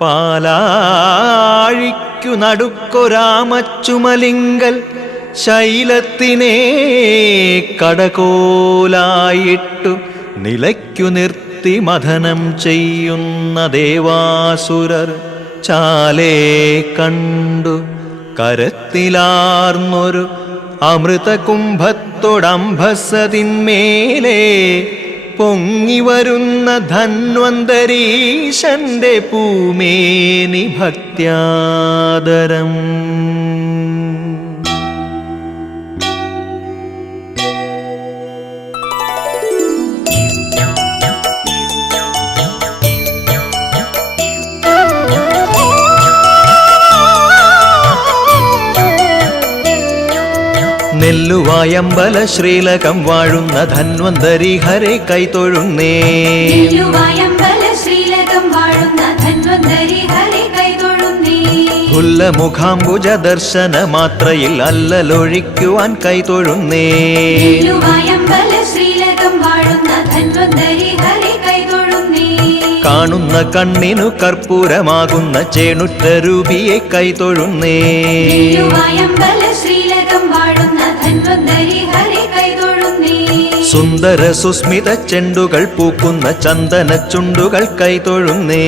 പാലാഴിക്കു നടുക്കൊരാമച്ചുമലിങ്കൽ ശൈലത്തിനെ കടകോലായിട്ടു നിലയ്ക്കു നിർത്തി മഥനം ചെയ്യുന്ന ദേവാസുരർ ചാലേ കണ്ടു കരത്തിലാർന്നൊരു അമൃതകുംഭത്തോടംഭസതിന്മേലെ പൊങ്ങിവരുന്ന ധന്വന്തരീശന്റെ പൂമേനി ഭക്ത്യാദരം. നെല്ലുവായമ്പല ശ്രീലകം വാഴുന്ന ധന്വന്തരി ഹരെ കൈതൊഴുന്നേ. മുഖാംബുജ ദർശന മാത്രയിൽ അല്ലലൊഴിക്കുവാൻ കൈതൊഴുന്നേ. കാണുന്ന കണ്ണിനു കർപ്പൂരമാകുന്ന ചേണുറ്റ രൂപിയെ കൈതൊഴുന്നേ. സുന്ദര സുസ്മിത ചെണ്ടുകൾ പൂക്കുന്ന ചന്ദന ചുണ്ടുകൾ കൈതൊഴുന്നേ.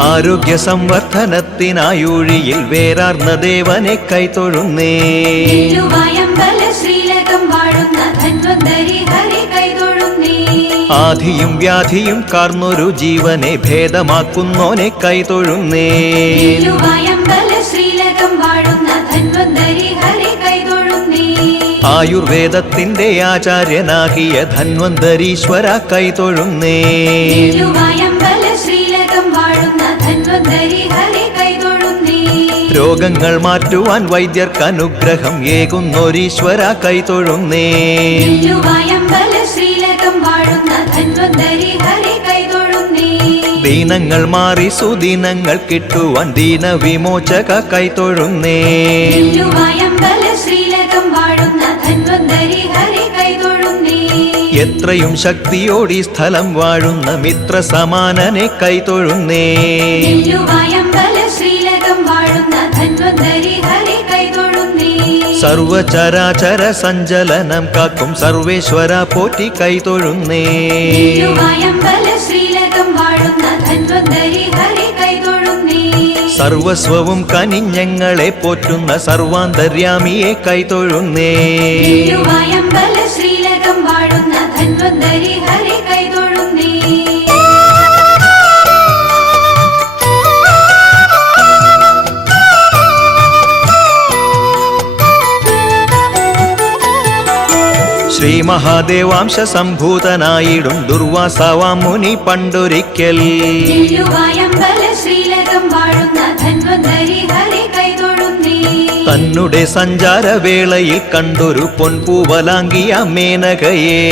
ആരോഗ്യ സംവർദ്ധനത്തിനായൂഴിയിൽ വേരാർന്ന ദേവനെ കൈതൊഴുന്നേ. ആധിയും വ്യാധിയും കാർന്നൊരു ജീവനെ ഭേദമാക്കുന്നോനെ കൈതൊഴുന്നേ. ആയുർവേദത്തിന്റെ ആചാര്യനാകിയ ധന്വന്തരീശ്വര കൈതൊഴുന്നേ. രോഗങ്ങൾ മാറ്റുവാൻ വൈദ്യർക്ക് അനുഗ്രഹം ഏകുന്നോരീശ്വര കൈതൊഴുന്നേ. ദീനങ്ങൾ മാറി സുദീനങ്ങൾ കിട്ടുവാൻ ദീനവിമോചക കൈതൊഴുന്നേ. എത്രയും ശക്തിയോടി സ്ഥലം വാഴുന്ന മിത്ര സമാനനെ കൈതൊഴുന്നേ. സർവചരാചര സഞ്ചലനം കാക്കും സർവേശ്വര പോറ്റി കൈതൊഴുന്നേ. സർവസ്വവും കനിഞ്ഞങ്ങളെ പോറ്റുന്ന സർവാന്തര്യാമിയെ കൈതൊഴുന്നേ. ശ്രീ മഹാദേവാംശ സംഭൂതനായിടും ദുർവാസാവാം മുനി പണ്ടൊരിക്കൽ തന്നുടെ സഞ്ചാരവേളയിൽ കണ്ടൊരു പൊൻപൂവലാങ്കിയ മേനകയെ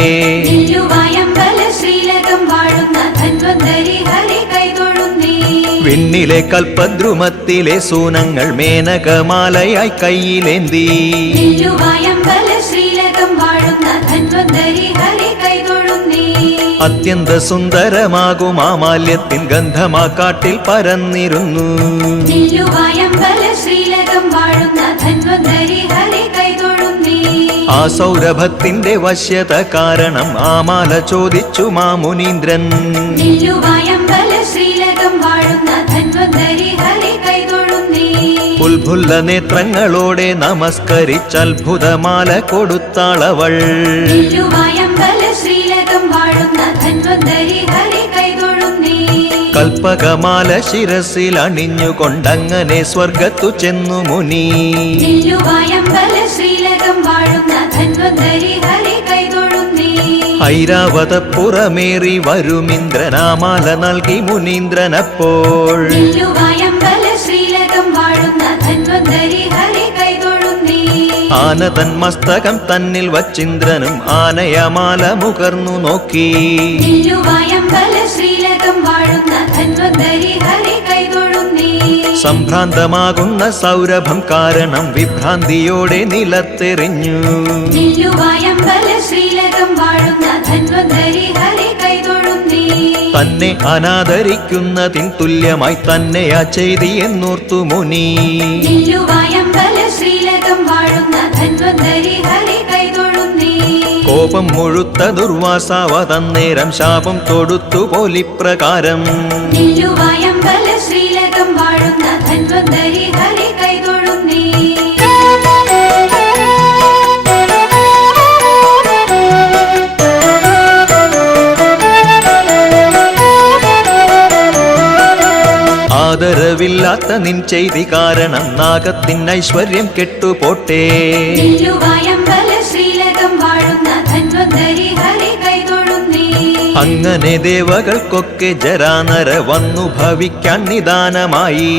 വിണ്ണിലെ കൽപ്പദ്രുമത്തിലെ സൂനങ്ങൾ മേനകമാലയായി കയ്യിലേന്തി അത്യന്ത സുന്ദരമാകും മാമാല്യത്തിൻ ഗന്ധമാ കാട്ടിൽ പരന്നിരുന്നു. ആ സൗരഭത്തിന്റെ വശ്യത കാരണം ആ മാല ചോദിച്ചു മാമുനീന്ദ്രൻ. പുൽഭുല്ല നേത്രങ്ങളോടെ നമസ്കരിച്ചത്ഭുതമാല കൊടുത്താളവൾ. കൽപ്പകമാല ശിരസിൽ അണിഞ്ഞുകൊണ്ടങ്ങനെ സ്വർഗത്തു ചെന്നു മുനി. ഐരാവതപ്പുറമേറി വരുമിന്ദ്രനാമാല നൽകി മുനീന്ദ്രനപ്പോൾ. ആന തൻ മസ്തകം തന്നിൽ വച്ചിന്ദ്രനും ആനയമാല മുകർന്നു നോക്കി. സംഭ്രാന്തമാകുന്ന സൗരഭം കാരണം വിഭ്രാന്തിയോടെ നിലത്തെറിഞ്ഞു. ധന്വന്തരി ഹരി കൈതൊഴുന്നേ. തന്നെ അനാദരിക്കുന്നതിൻ തുല്യമായി തന്നെയാ ചെയ്തി എന്നോർത്തു മുനി. നില്ലുവായമ്പല ശ്രീലകം വാഴുന്ന ധന്വന്തരി ഹരി കൈതൊഴുന്നേ. കോപം മുഴുത്ത ദുർവാസാവ തന്നേരം ശാപം തൊടുത്തു പോലിപ്രകാരം. നില്ലുവായമ്പല ശ്രീലകം വാഴുന്ന ധന്വന്തരി ഹരി കൈതൊഴുന്നേ. ആദരവില്ലാത്ത നിൻ ചെയ്തി കാരണം നാഗത്തിൻ ഐശ്വര്യം കെട്ടുപോട്ടെ. നില്ലുവായമ്പല ശ്രീലകം വാഴുന്ന ധന്വന്തരി ഹരി കൈതൊഴുന്നേ. അങ്ങനെ ദേവകൾക്കൊക്കെ ജരാനര വന്നു ഭവിക്കാൻ നിദാനമായി.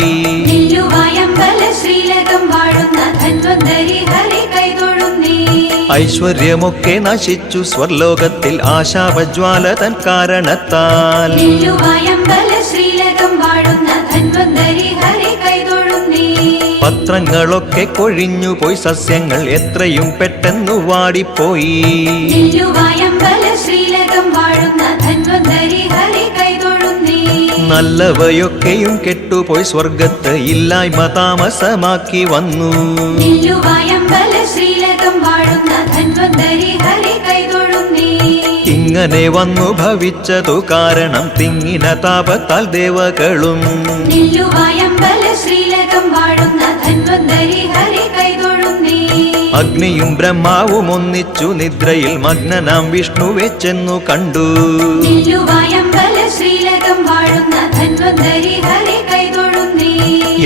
നില്ലുവായമ്പല ശ്രീലകം വാഴുന്ന ധന്വന്തരി ഹരി കൈതൊഴുന്നേ. ഐശ്വര്യമൊക്കെ നശിച്ചു സ്വർലോകത്തിൽ ആശാപജ്വാല തൻ കാരണത്താൽ. നില്ലുവായമ്പല ശ്രീലകം വാഴുന്ന ധന്വന്തരി ഹരി കൈതൊഴുന്നേ. പത്രങ്ങളൊക്കെ കൊഴിഞ്ഞു പോയി സസ്യങ്ങൾ എത്രയും പെട്ടെന്നു വാടിപ്പോയി. നില്ലുവായമ്പല ശ്രീലകം വാഴുന്ന ധന്വന്തരി ഹരി കൈതൊഴുന്നേ. നല്ലവയൊക്കെയും കെട്ടുപോയി സ്വർഗത്ത് ഇല്ലായ്മ താമസമാക്കി വന്നു. നില്ലുവായമ്പല ശ്രീലകം വാഴുന്ന ധന്വന്തരി ഹരി കൈതൊഴുന്നേ. ഇങ്ങനെ വന്നു ഭവിച്ചതു കാരണം തിങ്ങിന താപത്താൽ ദേവകളും. നില്ലുവായമ്പല ശ്രീലകം വാഴുന്ന ധന്വന്തരി ഹരി കൈതൊഴുന്നേ. അഗ്നിയും ബ്രഹ്മാവും ഒന്നിച്ചു നിദ്രയിൽ മഗ്നനാം വിഷ്ണുവെ ചെന്നു കണ്ടു. നില്ലുവായമ്പല ശ്രീലകം വാഴുന്ന ധന്വന്തരി ഹരി കൈതൊഴുന്നേ.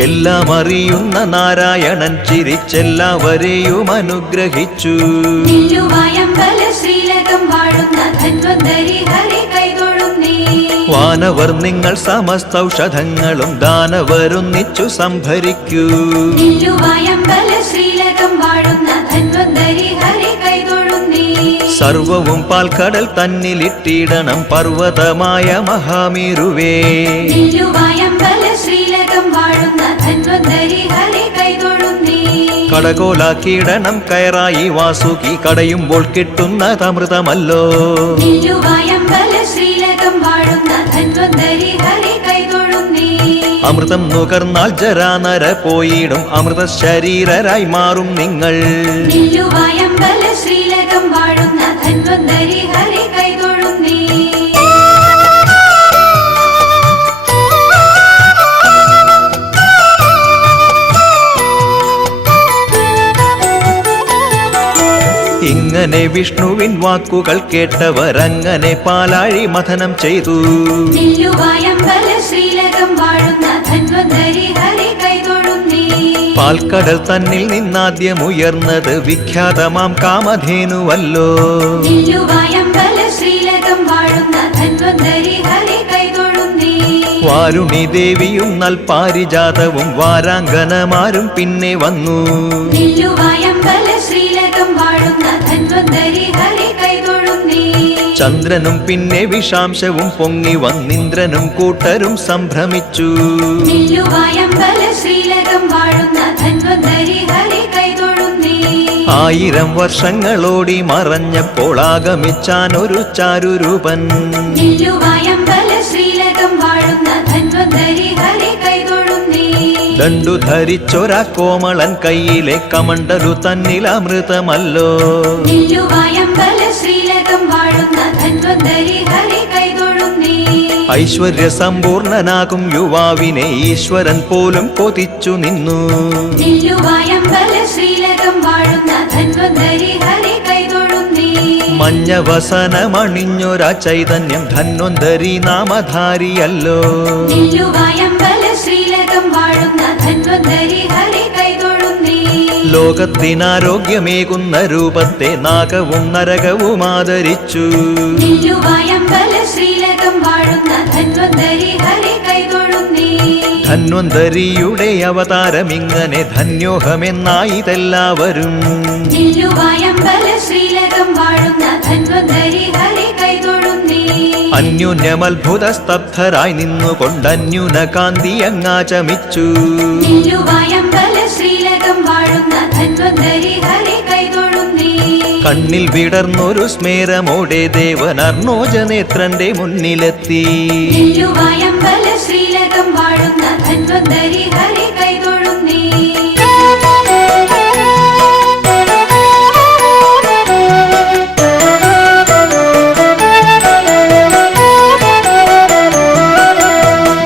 എല്ലാം അറിയുന്ന നാരായണൻ ചിരിച്ചെല്ലാവരെയും അനുഗ്രഹിച്ചു. നില്ലുവായമ്പല ശ്രീലകം വാഴുന്ന ധന്വന്തരി ഹരി കൈതൊഴുന്നേ. വാനവർ നിങ്ങൾ സമസ്തൗഷധങ്ങളും ദാനവരൊന്നിച്ചു സംഭരിക്കൂ. നില്ലുവായമ്പല ശ്രീലകം വാഴുന്ന ധന്വന്തരി ഹരി കൈതൊഴുന്നേ. സർവവും പാൽക്കടൽ തന്നിലിട്ടിടണം പർവ്വതമായ മഹാമേരുവേ. നില്ലുവായമ്പല ശ്രീലകം വാഴുന്ന ധന്വന്തരി ഹരി കൈതൊഴുന്നേ. കടകോലാക്കിയിടണം കയറായി വാസുകി കടയുമ്പോൾ കിട്ടുന്നതമൃതമല്ലോ. നില്ലുവായമ്പല ശ്രീലകം വാഴുന്ന ധന്വന്തരി ഹരി കൈതൊഴുന്നേ. അമൃതം നുകർന്നാൽ ജരാനര പോയിടും അമൃത ശരീരരായി മാറും നിങ്ങൾ. നില്ലുവായമ്പല ശ്രീലകം വാഴുന്ന ധന്വന്തരി ഹരി കൈതൊഴുന്നേ. ഇങ്ങനെ വിഷ്ണുവിൻ വാക്കുകൾ കേട്ടവരങ്ങനെ പാലാഴി മഥനം ചെയ്തു. നില്ലുവായമ്പല ശ്രീലകം വാഴുന്ന ധന്വന്തരി ഹരി കൈതൊഴുന്നേ. പാൽക്കടൽ തന്നിൽ നിന്നാദ്യമുയർന്നത് വിഖ്യാതമാം കാമധേനുവല്ലോ. നില്ലുവായമ്പല ശ്രീലകം വാഴുന്ന ധന്വന്തരി ഹരി കൈതൊഴുന്നേ. വാരുണി ദേവിയും നൽപാരിജാതവും വാരാങ്കനമാരും പിന്നെ വന്നു. നില്ലുവായമ്പല ശ്രീലകം വാഴുന്ന ധന്വന്തരി ഹരി കൈതൊഴുന്നേ. ചന്ദ്രനും പിന്നെ വിഷാംശവും പൊങ്ങി വന്നിന്ദ്രനും കൂട്ടരും സംഭ്രമിച്ചു. നില്ലുവായമ്പല ശ്രീലകം വാഴുന്ന ധന്വന്തരി ഹരി കൈതൊഴുന്നേ. 1000 വർഷങ്ങളോടി മറഞ്ഞപ്പോൾ ആഗമിച്ചാനൊരു ചാരുരൂപൻ. നില്ലുവായമ്പല ശ്രീലകം വാഴുന്ന ധന്വന്തരി ഹരി കൈതൊഴുന്നേ. ദണ്ടു ധരിച്ചൊരാ കോമളൻ കയ്യിലെ കമണ്ടലു തന്നിൽ അമൃതമല്ലോ. നില്ലുവായമ്പല ശ്രീലകം വാഴുന്ന ധന്വന്തരി ഹരി കൈതൊഴുന്നേ. ഐശ്വര്യ സമ്പൂർണനാകും യുവാവിനെ ഈശ്വരൻ പോലും കൊതിച്ചു നിന്നു. നില്ലുവായമ്പല ശ്രീലകം വാഴുന്ന ധന്വന്തരി ഹരി കൈതൊഴുന്നേ. മഞ്ഞവസനമണിഞ്ഞൊരാ ചൈതന്യം ധന്വന്തരി നാമധാരിയല്ലോ. നില്ലുവായമ്പല ശ്രീലകം വാഴുന്ന ധന്വന്തരി ഹരി കൈതൊഴുന്നേ. ലോകത്തിനാരോഗ്യമേകുന്ന രൂപത്തെ നാഗവും നരകവും ആദരിച്ചു. നില്ലുവായമ്പല ശ്രീലകം വാഴുന്ന ധന്വന്തരി ഹരി കൈതൊഴുന്നേ. ധന്വന്തരിയുടെ അവതാരമിങ്ങനെ ധന്യോഹമെന്നായിതെല്ലാവരും. നില്ലുവായമ്പല ശ്രീലകം വാഴുന്ന ധന്വന്തരി ഹരി കൈതൊഴുന്നേ. അന്യോന്യമത്ഭുത സ്തബ്ധരായി നിന്നുകൊണ്ട് അന്യുന കാന്തി അങ്ങാചമിച്ചു. നില്ലുവായമ്പല ശ്രീലകം വാഴുന്ന ധന്വന്തരി ഹരി കൈതൊഴുന്നേ. കണ്ണിൽ വിടർന്നൊരു സ്മേരമോടെ ദേവൻ അർണോജനേത്രന്റെ മുന്നിലെത്തി. നെല്ലുവായമ്പല ശ്രീലകം വാഴുന്ന ധന്വന്തരി ഹരി കൈതൊഴുന്നേ.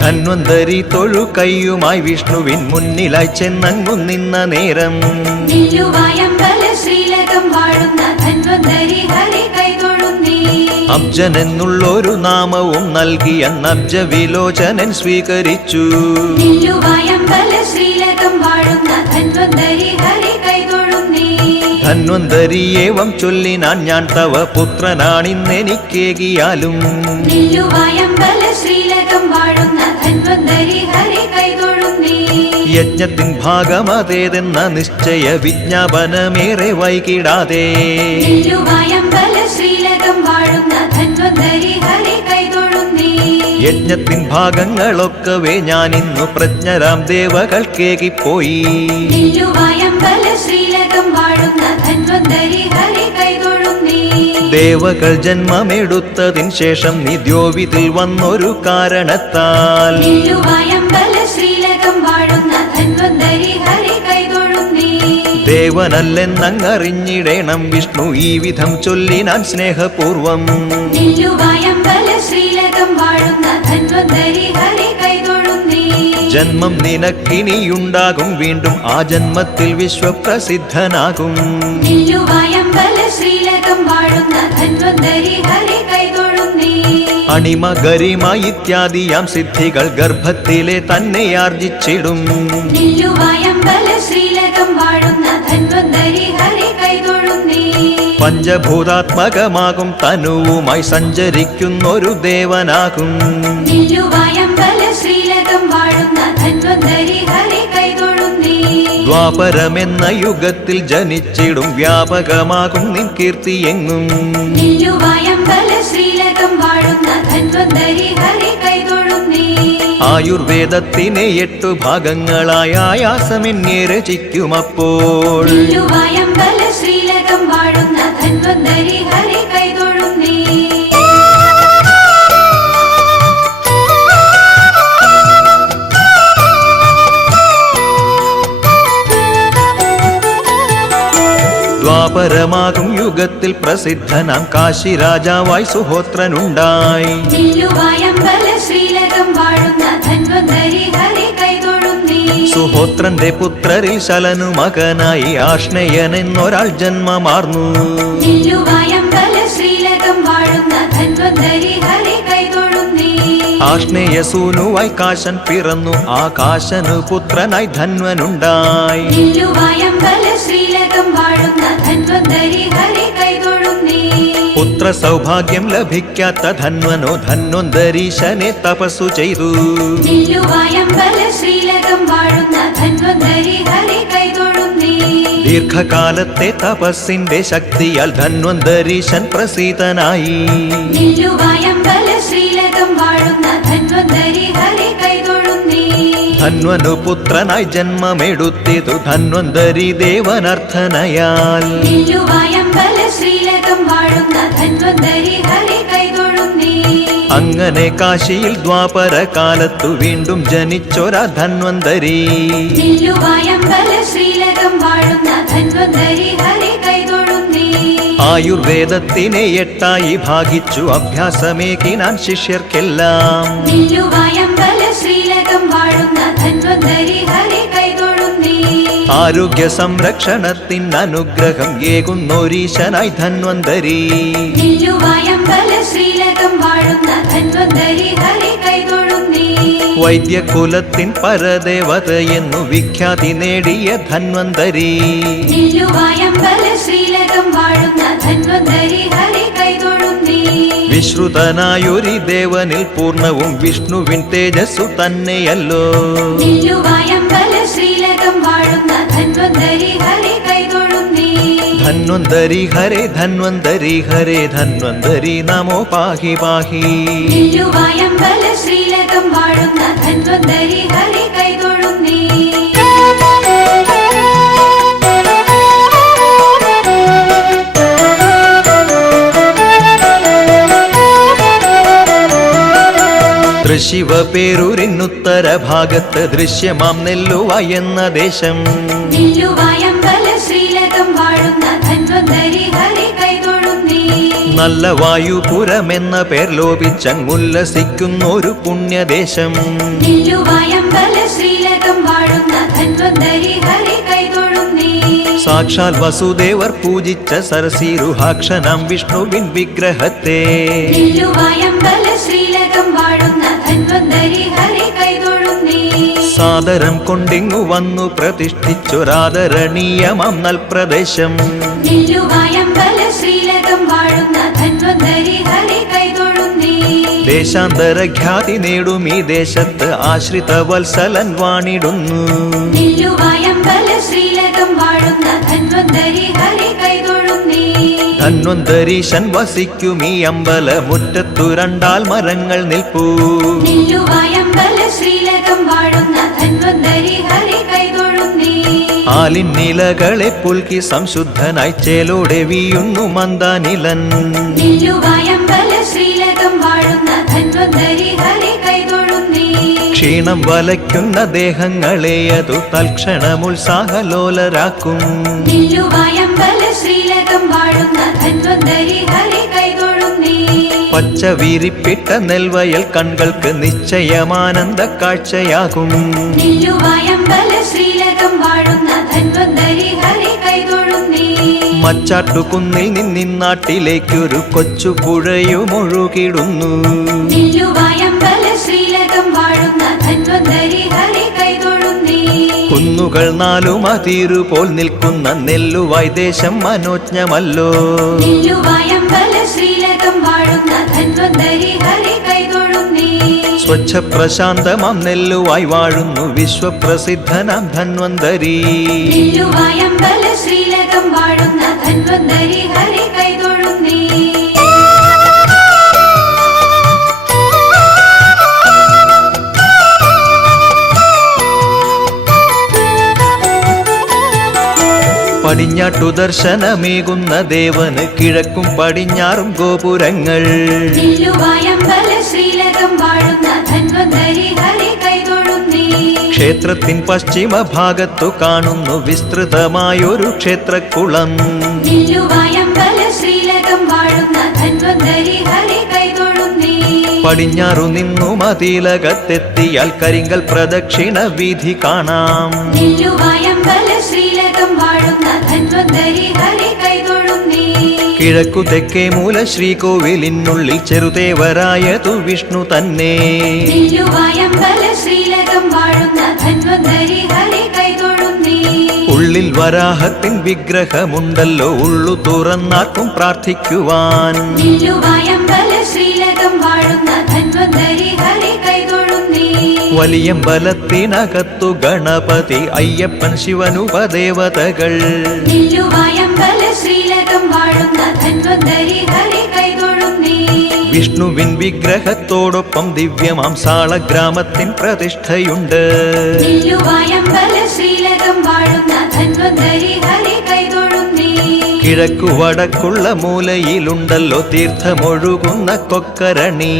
ധന്വന്തരി തൊഴു കൈയുമായി വിഷ്ണുവിൻ മുന്നിലായി ചെന്നങ്ങു നിന്ന നേരം നെല്ലുവായമ്പല ശ്രീലകം വാഴുന്ന ധന്വന്തരി ഹരി കൈതൊഴുന്നേ. അബ്ജനെന്നുള്ളൊരു നാമവും നൽകി അന്നബ്ജ വിലോചനൻ സ്വീകരിച്ചു. നെല്ലുവായമ്പല ശ്രീലകം വാഴുന്ന ധന്വന്തരി ഹരി കൈതൊഴുന്നേ. ധന്വന്തരി ഏവം ചൊല്ലിനാൻ ഞാൻ തവ പുത്രനാണിന്നെനിക്കേകിയാലും. നെല്ലുവായമ്പല ശ്രീലകം വാഴുന്ന ധന്വന്തരി ഹരി കൈതൊഴുന്നേ. യജ്ഞത്തിൻ ഭാഗമതേതെന്ന നിശ്ചയ വിജ്ഞാപനമേറെ വൈകിടാതെ നെല്ലുവായമ്പല ശ്രീലകം വാഴുന്ന ധന്വന്തരി ഹരി കൈതൊഴുന്നേ. യജ്ഞത്തിൻ ഭാഗങ്ങളൊക്കവേ ഞാനിന്നു പ്രജ്ഞരാം ദേവകൾക്കേകിപ്പോയി. നെല്ലുവായമ്പല ശ്രീലകം വാഴുന്ന ധന്വന്തരി ഹരി കൈതൊഴുന്നേ. ദേവകൾ ജന്മമെടുത്തതിൻ ശേഷം നിദ്യോവിതിൽ വന്നൊരു കാരണത്താൽ നെല്ലുവായമ്പല ശ്രീലകം വാഴുന്ന ധന്വന്തരി ഹരി കൈതൊഴുന്നേ. ദേവനല്ലെന്നങ്ങറിഞ്ഞിടേണം വിഷ്ണു ഈ വിധം ചൊല്ലിനാൻ സ്നേഹപൂർവം. നെല്ലുവായമ്പല ശ്രീലകം വാഴുന്ന ധന്വന്തരി ഹരി കൈതൊഴുന്നേ. ജന്മം നിനക്കിനിയുണ്ടാകും വീണ്ടും ആ ജന്മത്തിൽ വിശ്വപ്രസിദ്ധനാകും. നെല്ലുവായമ്പല ശ്രീലകം വാഴുന്ന ധന്വന്തരി ഹരി കൈതൊഴുന്നേ. അണിമ ഗരിമ ഇത്യാദിയാം സിദ്ധികൾ ഗർഭത്തിലെ തന്നെ ആർജിച്ചിടും. നെല്ലുവായമ്പല ശ്രീലകം വാഴുന്ന ധന്വന്തരി ഹരി കൈതൊഴുന്നേ. പഞ്ചഭൂതാത്മകമാകും തനുവുമായി സഞ്ചരിക്കുന്നൊരു ദേവനാകും. നെല്ലുവായമ്പല ശ്രീലകം വാഴുന്ന ധന്വന്തരി ഹരി കൈതൊഴുന്നേ. ദ്വാപരമെന്ന യുഗത്തിൽ ജനിച്ചിടും വ്യാപകമാകും നിൻ കീർത്തി എങ്ങും. നെല്ലുവായമ്പല ശ്രീലകം വാഴുന്ന ധന്വന്തരി ഹരി കൈതൊഴുന്നേ. ആയുർവേദത്തിനെ 8 ഭാഗങ്ങളായ ആയാസമെന്നെ രചിക്കുമപ്പോൾ. നെല്ലുവായമ്പല ശ്രീലകം വാഴുന്ന ധന്വന്തരി ഹരി കൈതൊഴുന്നേ. ദ്വാപരമാകും യുഗത്തിൽ പ്രസിദ്ധനാം കാശി രാജാവായി സുഹോത്രനുണ്ടായി. നെല്ലുവായമ്പല ശ്രീലകം വാഴുന്ന ധന്വന്തരി ഹരി കൈതൊഴുന്നേ. സുഹോത്രന്റെ പുത്രരിൽ ശലനു മകനായി ആഷ്ണയനെന്നൊരാൾ ജന്മമാർന്നു. നെല്ലുവായമ്പല ശ്രീലകം വാഴുന്ന ധന്വന്തരി ഹരി കൈതൊഴുന്നേ. ആഷ്ണേയസൂനുവായി കാശൻ പിറന്നു. ആ കാശനു പുത്രനായി ധന്വനുണ്ടായി. നെല്ലുവായമ്പല ശ്രീലകം വാഴുന്ന ധന്വന്തരി ഹരി കൈതൊഴുന്നേ. പുത്ര സൗഭാഗ്യം ലഭിക്കാത്ത ധന്വനോ ധന്വന്തരീശനെ തപസ്സു ചെയ്തു. നെല്ലുവായമ്പല ശ്രീലകം വാഴുന്ന ധന്വന്തരി ഹരി കൈതൊഴുന്നേ. ദീർഘകാലത്തെ തപസ്സിന്റെ ശക്തിയാൽ ധന്വന്തരീശൻ പ്രസീതനായി. നെല്ലുവായമ്പല ശ്രീലകം വാഴുന്ന ധന്വന്തരി ഹരി കൈതൊഴുന്നേ. ധന്വനു പുത്രനായി ജന്മമെടുത്തിതു ധന്വന്തരി ദേവനർത്ഥനയാൽ. നെല്ലുവായമ്പല ശ്രീലകം വാഴുന്ന ധന്വന്തരി ഹരി കൈതൊഴുന്നേ. അങ്ങനെ കാശിയിൽ ദ്വാപര കാലത്തു വീണ്ടും ജനിച്ചൊരാ ധന്വന്തരി. നെല്ലുവായമ്പല ശ്രീലകം വാഴുന്ന ധന്വന്തരി ഹരി കൈതൊഴുന്നേ. ആയുർവേദത്തിനെ 8 ഭാഗിച്ചു അഭ്യാസമേകിനാൻ ശിഷ്യർക്കെല്ലാം. നെല്ലുവായമ്പല ശ്രീലകം വാഴുന്ന ധന്വന്തരി ഹരി കൈതൊഴുന്നേ. ആരോഗ്യ സംരക്ഷണത്തിൻ അനുഗ്രഹം ഏകുന്നൊരീശനായി ധന്വന്തരി. നെല്ലുവായമ്പല ശ്രീലകം വാഴുന്ന ധന്വന്തരി ഹരി കൈതൊഴുന്നേ. വൈദ്യകുലത്തിൻ പരദേവതയെന്നു വിഖ്യാതി നേടിയ ധന്വന്തരി. നെല്ലുവായമ്പല ശ്രീലകം വാഴുന്ന ധന്വന്തരി ഹരി കൈതൊഴുന്നേ. വിശ്രുതനായൊരി ദേവനിൽ പൂർണ്ണവും വിഷ്ണുവിൻ തേജസ്സു തന്നെയല്ലോ. നെല്ലുവായമ്പല ശ്രീലകം വാഴുന്ന ധന്വന്തരി ഹരി കൈതൊഴുന്നേ. ധന്വന്തരി ഹരേ ധന്വന്തരി ഹരേ ധന്വന്തരി നമോ പാഹി പാഹി. നെല്ലുവായമ്പല ശ്രീലകം വാഴുന്ന ധന്വന്തരി ഹരി കൈതൊഴുന്നേ. തൃശിവപേരൂരിനുത്തര ഭാഗത്ത് ദൃശ്യമാം നെല്ലുവായ എന്ന ദേശം. നെല്ലുവായമ്പല ശ്രീലകം വാഴുന്ന ധന്വന്തരി ഹരി കൈതൊഴുന്നേ. നല്ല വായുപുരമെന്ന പേർ ലോപിച്ചങ്ങുല്ലസിക്കുന്നൊരു പുണ്യദേശം. നെല്ലുവായമ്പല ശ്രീലകം വാഴുന്ന ധന്വന്തരി ഹരി കൈതൊഴുന്നേ. സാക്ഷാൽ വസുദേവർ പൂജിച്ച സരസീരുഹാക്ഷനാം വിഷ്ണുവിൻ വിഗ്രഹത്തെ. നെല്ലുവായമ്പല ശ്രീലകം വാഴുന്ന ധന്വന്തരി ഹരി കൈതൊഴുന്നേ. സാദരം കൊണ്ടിങ്ങു വന്നു പ്രതിഷ്ഠിച്ചൊരാദരണീയമാം നൽപ്രദേശം. നെല്ലുവായമ്പല ശ്രീലകം വാഴുന്ന ധന്വന്തരി ഹരി കൈതൊഴുന്നേ. ദേശാന്തരഖ്യാതി നേടും ഈ ദേശത്ത് ആശ്രിത വത്സലൻ വാണിടുന്നു. നെല്ലുവായമ്പല ശ്രീലകം വാഴുന്ന ധന്വന്തരി ഹരി കൈതൊഴുന്നേ. ധന്വന്തരീശൻ വസിക്കും ഈ അമ്പലമുറ്റത്തു രണ്ടാൽ മരങ്ങൾ നിൽപ്പൂ. നെല്ലുവായമ്പല ശ്രീലകം വാഴുന്ന ധന്വന്തരി ഹരി കൈതൊഴുന്നേ. ആലിന്നിലകളെ പുൽകി സംശുദ്ധനായി ചേലോടെ വീയുന്നു മന്ദാനിലൻ. നെല്ലുവായമ്പല ശ്രീലകം വാഴുന്ന ധന്വന്തരി ഹരി കൈതൊഴുന്നേ. ക്ഷീണം വലയ്ക്കുന്ന ദേഹങ്ങളെ അതു തൽക്ഷണമുത്സാഹലോലരാക്കും. നെല്ലുവായമ്പല ശ്രീലകം വാഴുന്ന ധന്വന്തരി ഹരി കൈതൊഴുന്നേ. പച്ച വീരിപ്പിട്ട നെൽവയൽ കൺകൾക്ക് നിശ്ചയമാനന്ദ കാഴ്ചയാകും. നെല്ലുവായമ്പല ശ്രീലകം വാഴുന്ന ധന്വന്തരി ഹരി കൈതൊഴുന്നേ. മച്ചാട്ടുകുന്നിൽ നിന്നിന്നാട്ടിലേക്കൊരു കൊച്ചു പുഴയും ഒഴുകിടുന്നു. നെല്ലുവായമ്പല ശ്രീലകം വാഴുന്ന ധന്വന്തരി ഹരി കൈതൊഴുന്നേ. കുന്നുകൾ നാലും അതിരുപോൽ നിൽക്കുന്ന നെല്ലുവായ് ദേശം മനോജ്ഞമല്ലോ. നെല്ലുവായമ്പല ശ്രീലകം വാഴുന്ന ധന്വന്തരി ഹരി കൈതൊഴുന്നേ. സ്വച്ഛ പ്രശാന്തമാം നെല്ലുവായ് വാഴുന്നു വിശ്വപ്രസിദ്ധനാം ധന്വന്തരി. നെല്ലുവായമ്പല ശ്രീലകം വാഴുന്ന ധന്വന്തരി ഹരി കൈതൊഴുന്നേ. പടിഞ്ഞാട്ടു ദർശനമേകുന്ന ദേവന് കിഴക്കും പടിഞ്ഞാറും ഗോപുരങ്ങൾ. നെല്ലുവായമ്പല ശ്രീലകം വാഴുന്ന ധന്വന്തരി ഹരി കൈതൊഴുന്നേ. ക്ഷേത്രത്തിൻ പശ്ചിമ ഭാഗത്തു കാണുന്നു വിസ്തൃതമായൊരു ക്ഷേത്രക്കുളം. നെല്ലുവായമ്പല ശ്രീലകം വാഴുന്ന ധന്വന്തരി ഹരി കൈതൊഴുന്നേ. പടിഞ്ഞാറു നിന്നു മതിലകത്തെത്തിയാൽ കരിങ്കൽ പ്രദക്ഷിണ വീഥി കാണാം. നെല്ലുവായമ്പല ശ്രീലകം വാഴുന്ന ധന്വന്തരി ഹരി കൈതൊഴുന്നേ. കിഴക്കു തെക്കേ മൂല ശ്രീകോവിലിനുള്ളിൽ ചെറുതേവരായതു വിഷ്ണു തന്നെ. നെല്ലുവായമ്പല ശ്രീലകം വാഴുന്ന ധന്വന്തരി ഹരി കൈതൊഴുന്നേ. ഉള്ളിൽ വരാഹത്തിൻ വിഗ്രഹമുണ്ടല്ലോ ഉള്ളു തുറന്നാർക്കും പ്രാർത്ഥിക്കുവാൻ. നെല്ലുവായമ്പല ശ്രീലകം വാഴുന്ന ധന്വന്തരി ഹരി കൈതൊഴുന്നേ. വലിയമ്പലത്തിനകത്തു ഗണപതി അയ്യപ്പൻ ശിവനുപദേവതകൾ. നെല്ലുവായമ്പല ശ്രീലകം വാഴുന്ന ധന്വന്തരി ഹരി കൈതൊഴുന്നേ. വിഷ്ണുവിൻ വിഗ്രഹത്തോടൊപ്പം ദിവ്യമാം സാളഗ്രാമത്തിൻ പ്രതിഷ്ഠയുണ്ട്. നെല്ലുവായമ്പല ശ്രീലകം വാഴുന്ന ധന്വന്തരി ഹരി കൈതൊഴുന്നേ. കിഴക്കു വടക്കുള്ള മൂലയിലുണ്ടല്ലോ തീർത്ഥമൊഴുകുന്ന കൊക്കരണി.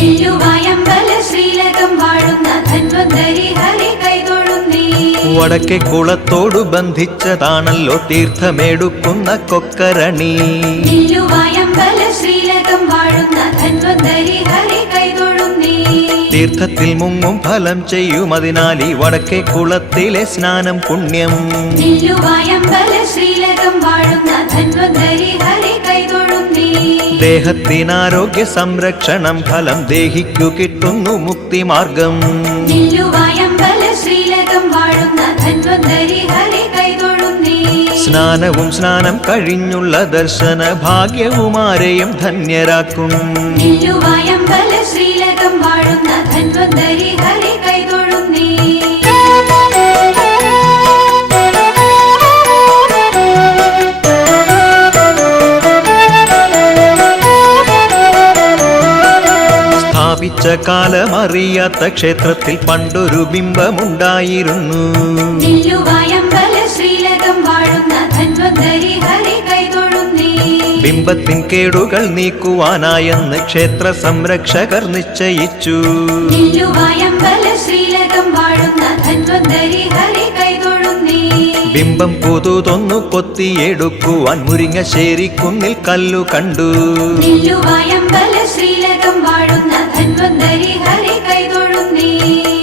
നെല്ലുവായമ്പല ശ്രീലകം വാഴുന്ന ധന്വന്തരി ഹരി കൈതൊഴുന്നേ. വടക്കേ കുളത്തോടു ബന്ധിച്ചതാണല്ലോ തീർത്ഥമെടുക്കുന്ന കൊക്കരണി. നെല്ലുവായമ്പല ശ്രീലകം വാഴുന്ന ധന്വന്തരി ഹരി കൈതൊഴുന്നേ. തീർത്ഥത്തിൽ മുങ്ങും ഫലം ചെയ്യും അതിനാൽ ഈ വടക്കേ കുളത്തിലെ സ്നാനം പുണ്യം. നെല്ലുവായമ്പല ശ്രീലകം വാഴുന്ന ധന്വന്തരി ഹരി കൈതൊഴുന്നേ. ദേഹത്തിനാരോഗ്യ സംരക്ഷണം ഫലം ദേഹിക്കു കിട്ടുന്നു മുക്തിമാർഗം. നെല്ലുവായമ്പല ശ്രീലകം വാഴുന്ന ധന്വന്തരി ഹരി കൈതൊഴുന്നേ. സ്നാനവും സ്നാനം കഴിഞ്ഞുള്ള ദർശന ഭാഗ്യവുമാരെയും ധന്യരാക്കും. നെല്ലുവായമ്പല ശ്രീലകം വാഴുന്ന ധന്വന്തരി ഹരി കൈതൊഴുന്നേ. സ്ഥാപിച്ച കാലമറിയാത്ത ക്ഷേത്രത്തിൽ പണ്ടൊരു ബിംബമുണ്ടായിരുന്നു. നെല്ലുവായമ്പല ശ്രീലകം വാഴുന്ന ധന്വന്തരി ഹരി കൈതൊഴുന്നേ. ബിംബത്തിൻ കേടുകൾ നീക്കുവാനായെന്ന് ക്ഷേത്ര സംരക്ഷകർ നിശ്ചയിച്ചു. നെല്ലുവായമ്പല ശ്രീലകം വാഴുന്ന ധന്വന്തരി ഹരി കൈതൊഴുന്നേ. ബിംബം പുതുതൊന്നു കൊത്തിയെടുക്കുവാൻ മുരിങ്ങശ്ശേരി കുന്നിൽ കല്ലു കണ്ടു. നെല്ലുവായമ്പല ശ്രീലകം വാഴുന്ന ധന്വന്തരി ഹരി കൈതൊഴുന്നേ.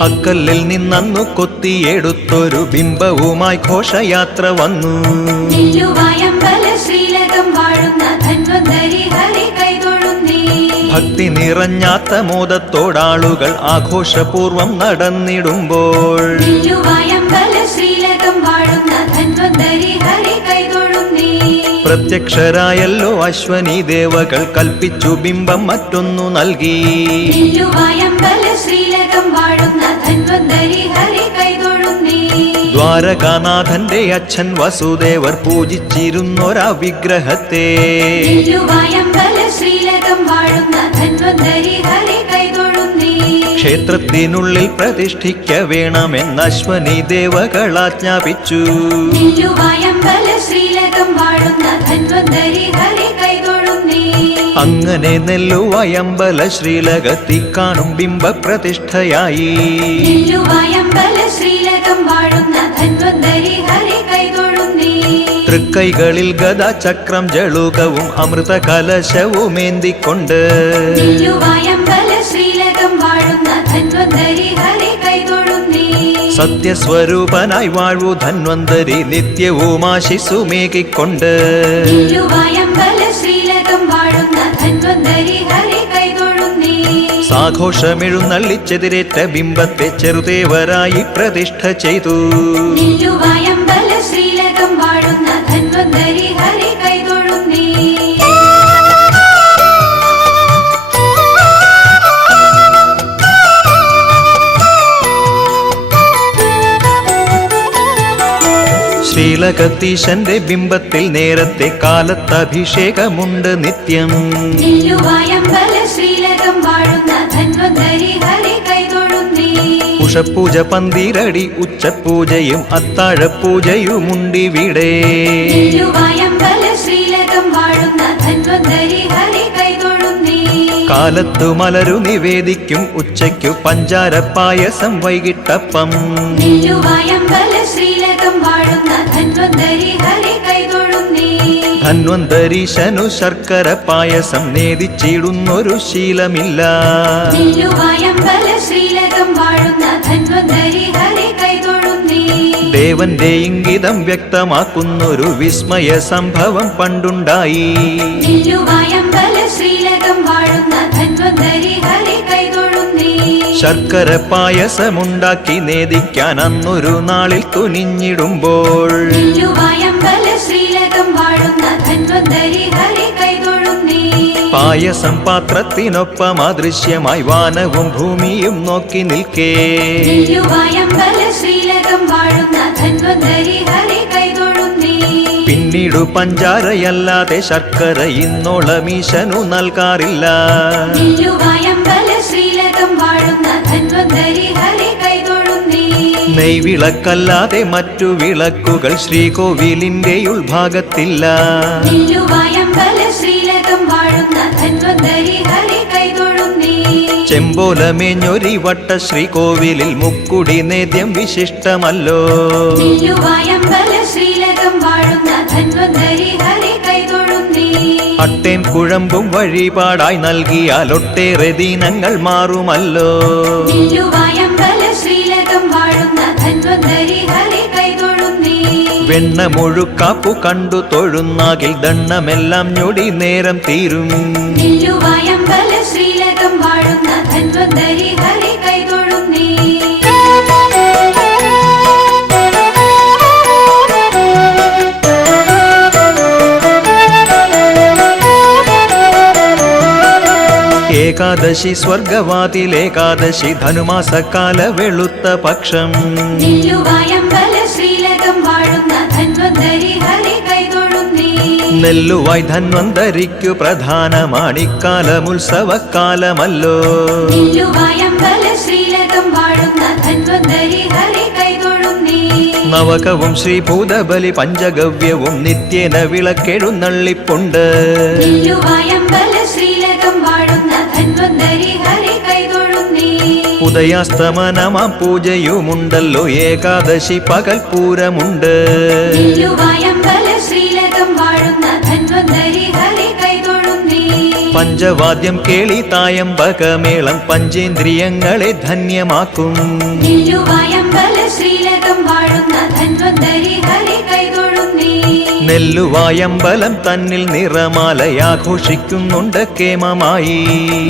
അക്കല്ലിൽ നിന്നു കൊത്തിയെടുത്തൊരു ബിംബവുമായി ഘോഷയാത്ര വന്നു. നെല്ലുവായമ്പല ശ്രീലകം വാഴുന്ന ധന്വന്തരി ഹരി കൈതൊഴുന്നേ. ഭക്തി നിറഞ്ഞാത്ത മോദത്തോടാളുകൾ ആഘോഷപൂർവം നടന്നിടുമ്പോൾ നെല്ലുവായമ്പല ശ്രീലകം വാഴുന്ന ധന്വന്തരി ഹരി കൈതൊഴുന്നേ. പ്രത്യക്ഷരായല്ലോ അശ്വനി ദേവകൾ കൽപ്പിച്ചു ബിംബം മറ്റൊന്നു നൽകി. നെല്ലുവായമ്പല ശ്രീലകം വാഴുന്ന ധന്വന്തരി ഹരി കൈതൊഴുന്നേ. ദ്വാരകാനാഥന്റെ അച്ഛൻ വസുദേവർ പൂജിച്ചിരുന്നൊരാ വിഗ്രഹത്തെ നെല്ലുവായമ്പല ശ്രീലകം വാഴുന്ന ധന്വന്തരി ഹരി കൈതൊഴുന്നേ. ക്ഷേത്രത്തിനുള്ളിൽ പ്രതിഷ്ഠിക്ക വേണമെന്ന് അശ്വനി ദേവകൾ ആജ്ഞാപിച്ചു. നെല്ലുവായമ്പല ശ്രീലകം വാഴുന്ന ധന്വന്തരി ഹരി കൈതൊഴുന്നേ. അങ്ങനെ നെല്ലുവായമ്പല ശ്രീലകത്തിൽ കാണും ബിംബ പ്രതിഷ്ഠയായി. നെല്ലുവായമ്പല ശ്രീലകം വാഴുന്ന ധന്വന്തരി ഹരി കൈതൊഴുന്നേ. തൃക്കൈകളിൽ ഗദാചക്രം ജളുകവും അമൃത കലശവുമേന്തിക്കൊണ്ട് നെല്ലുവായമ്പല ശ്രീലകം വാഴുന്ന ധന്വന്തരി ഹരി കൈതൊഴുന്നേ. സത്യസ്വരൂപനായി വാഴു ധന്വന്തരി നിത്യവും ആശിസുമേകിക്കൊണ്ട് നെല്ലുവായമ്പല ശ്രീലകം വാഴുന്ന ധന്വന്തരി ഹരി കൈതൊഴുന്നേ. സാഘോഷമെഴുന്നള്ളിച്ചെതിരേറ്റ ബിംബത്തെ ചെറുദേവരായി പ്രതിഷ്ഠ ചെയ്തു. നെല്ലുവായമ്പല ശ്രീലകം വാഴുന്ന ധന്വന്തരി ഹരി കൈതൊഴുന്നേ. ശ്രീലകത്തീശന്റെ ബിംബത്തിൽ നേരത്തെ കാലത്ത് അഭിഷേകമുണ്ട് നിത്യം. നെല്ലുവായമ്പല ശ്രീലകം വാഴുന്ന ധന്വന്തരി ഹരി കൈതൊഴുന്നേ. ഉഷപൂജ പന്തിരടി ഉച്ചപൂജയും അത്താഴപൂജയുമുണ്ടിവിടെ. നെല്ലുവായമ്പല ശ്രീലകം വാഴുന്ന ധന്വന്തരി ഹരി കൈതൊഴുന്നേ. കാലത്തു മലരു നിവേദിക്കും ഉച്ചയ്ക്കു പഞ്ചാരപ്പായസം വൈകിട്ടപ്പം. നെല്ലുവായമ്പല ശ്രീലകം വാഴുന്ന ധന്വന്തരി ഹരി കൈതൊഴുന്നേ. ധന്വന്തരീശനു ശർക്കര പായസം നേദിച്ചിടുന്നൊരു ശീലമില്ല. നെല്ലുവായമ്പല ശ്രീലകം വാഴുന്ന ധന്വന്തരി ഹരി കൈതൊഴുന്നേ. ദേവന്റെ ഇംഗിതം വ്യക്തമാക്കുന്നൊരു വിസ്മയ സംഭവം പണ്ടുണ്ടായി. നെല്ലുവായമ്പല ശ്രീലകം വാഴുന്ന ധന്വന്തരി ഹരി കൈതൊഴുന്നേ. ശർക്കര പായസമുണ്ടാക്കി നേദിക്കാൻ അന്നൊരു നാളിൽ തുനിഞ്ഞിടുമ്പോൾ നെല്ലുവായമ്പല ശ്രീലകം വാഴുന്ന ധന്വന്തരി ഹരി കൈതൊഴുന്നേ. പായസം പാത്രത്തിനൊപ്പം അദൃശ്യമായി വാനവും ഭൂമിയും നോക്കി നിൽക്കേ. നെല്ലുവായമ്പല ശ്രീലകം വാഴുന്ന ധന്വന്തരി ഹരി കൈതൊഴുന്നേ. പിന്നീടു പഞ്ചാരയല്ലാതെ ശർക്കര ഇന്നോളമീശനു നൽകാറില്ല. നെല്ലുവായമ്പല ശ്രീലകം വാഴുന്ന ധന്വന്തരി ഹരി കൈതൊഴുന്നേ. നെയ്വിളക്കല്ലാതെ മറ്റു വിളക്കുകൾ ശ്രീകോവിലിന്റെ ഉൾഭാഗത്തില്ല. നെല്ലുവായമ്പല ശ്രീലകം വാഴുന്ന ധന്വന്തരി ഹരി കൈതൊഴുന്നേ. ചെമ്പോലമേഞ്ഞൊരി വട്ട ശ്രീകോവിലിൽ മുക്കുടി നേദ്യം വിശിഷ്ടമല്ലോ. നെല്ലുവായമ്പല ശ്രീലകം വാഴുന്ന ധന്വന്തരി ഹരി കൈതൊഴുന്നേ. അട്ടേൻ കുഴമ്പും വഴിപാടായി നൽകിയാൽ ഒട്ടേറെ ദീനങ്ങൾ മാറുമല്ലോ. നെല്ലുവായമ്പല ശ്രീലകം വാഴുന്ന ധന്വന്തരി ഹരി കൈതൊഴുന്നേ. വെണ്ണ മുഴുക്കാപ്പു കണ്ടു തൊഴുന്നാകിൽ ദണ്ണമെല്ലാം ഞൊടി നേരം തീരും. നെല്ലുവായമ്പല ശ്രീലകം വാഴുന്ന ധന്വന്തരി ഹരി കൈതൊഴുന്നേ. ഏകാദശി സ്വർഗവാതിലേകാദശി ധനുമാസക്കാല വെളുത്ത പക്ഷം. നെല്ലുവായമ്പല ശ്രീലകം വാഴുന്ന ധന്വന്തരി ഹരി കൈതൊഴുന്നേ. നെല്ലുവായി ധന്വന്തരിക്കു പ്രധാനമാണിക്കാലമുത്സവക്കാലമല്ലോ. നെല്ലുവായമ്പല ശ്രീലകം വാഴുന്ന ധന്വന്തരി ഹരി കൈതൊഴുന്നേ. നവകവും ശ്രീഭൂതബലി പഞ്ചഗവ്യവും നിത്യേന വിളക്കെഴുന്നള്ളിപ്പുണ്ട്. നെല്ലുവായമ്പല ശ്രീലകം വാഴുന്ന ധന്വന്തരി ഹരി കൈതൊഴുന്നേ. ഉദയാസ്തമനമാം പൂജയുമുണ്ടല്ലോ, ഏകാദശി പകൽപൂരമുണ്ട്. നെല്ലുവായമ്പല ശ്രീലകം വാഴുന്ന ധന്വന്തരി ഹരി കൈതൊഴുന്നേ. പഞ്ചവാദ്യം കേളി തായമ്പകമേളം പഞ്ചേന്ദ്രിയങ്ങളെ ധന്യമാക്കും. നെല്ലുവായമ്പല ശ്രീലകം വാഴുന്ന ധന്വന്തരി ഹരി കൈതൊഴുന്നേ. നെല്ലുവായമ്പലം തന്നിൽ നിറമാലയാഘോഷിക്കുന്നുണ്ട് കേമമായി.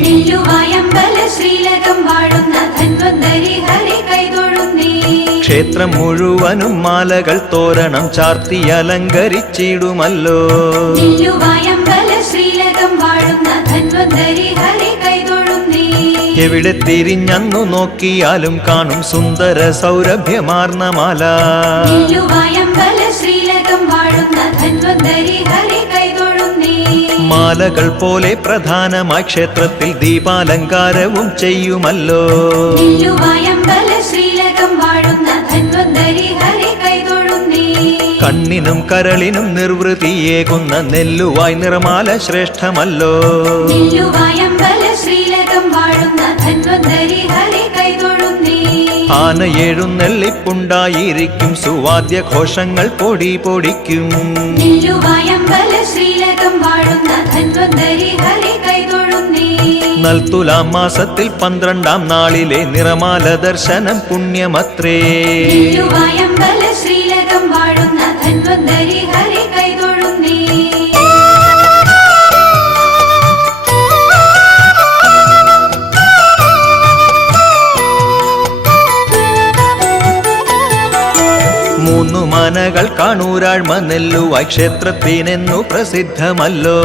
നെല്ലുവായമ്പല ശ്രീലകം വാഴുന്ന ധന്വന്തരി ഹരി കൈതൊഴുന്നേ. ക്ഷേത്രം മുഴുവനും മാലകൾ തോരണം ചാർത്തി അലങ്കരിച്ചിടുമല്ലോ. നെല്ലുവായമ്പല ശ്രീലകം വാഴുന്ന ധന്വന്തരി ഹരി കൈതൊഴുന്നേ. എവിടെ തിരിഞ്ഞന്നു നോക്കിയാലും കാണും സുന്ദര സൗരഭ്യമാർന്ന മാല. നെല്ലുവായമ്പല ശ്രീലകം വാഴുന്ന ധന്വന്തരി ഹരി കൈതൊഴുന്നേ. മാലകൾ പോലെ പ്രധാനമായി ക്ഷേത്രത്തിൽ ദീപാലങ്കാരവും ചെയ്യുമല്ലോ. നെല്ലുവായമ്പല ശ്രീലകം വാഴുന്ന ധന്വന്തരി ഹരി കൈതൊഴുന്നേ. കണ്ണിനും കരളിനും നിർവൃതിയേകുന്ന നെല്ലുവായ് നിറമാല ശ്രേഷ്ഠമല്ലോ. നെല്ലുവായമ്പല ശ്രീലകം വാഴുന്ന ധന്വന്തരി ഹരി കൈതൊഴുന്നേ. ആന എഴുന്നള്ളിപ്പുണ്ടായിരിക്കും, സുവാദ്യഘോഷങ്ങൾ പൊടി പൊടിക്കും. നെല്ലുവായമ്പല ശ്രീലകം വാഴുന്ന ധന്വന്തരി ഹരി കൈതൊഴുന്നേ. നൽതുലാം മാസത്തിൽ 12-ാം നാളിലെ നിറമാല ദർശനം പുണ്യമത്രേ. നെല്ലുവായമ്പല ശ്രീലകം വാഴുന്ന ധന്വന്തരി ഹരി കൈതൊഴുന്നേ. മൂന്നു മനകൾ കാണൂരാഴ്മ നെല്ലുവായ് ക്ഷേത്രത്തിനെന്നു പ്രസിദ്ധമല്ലോ.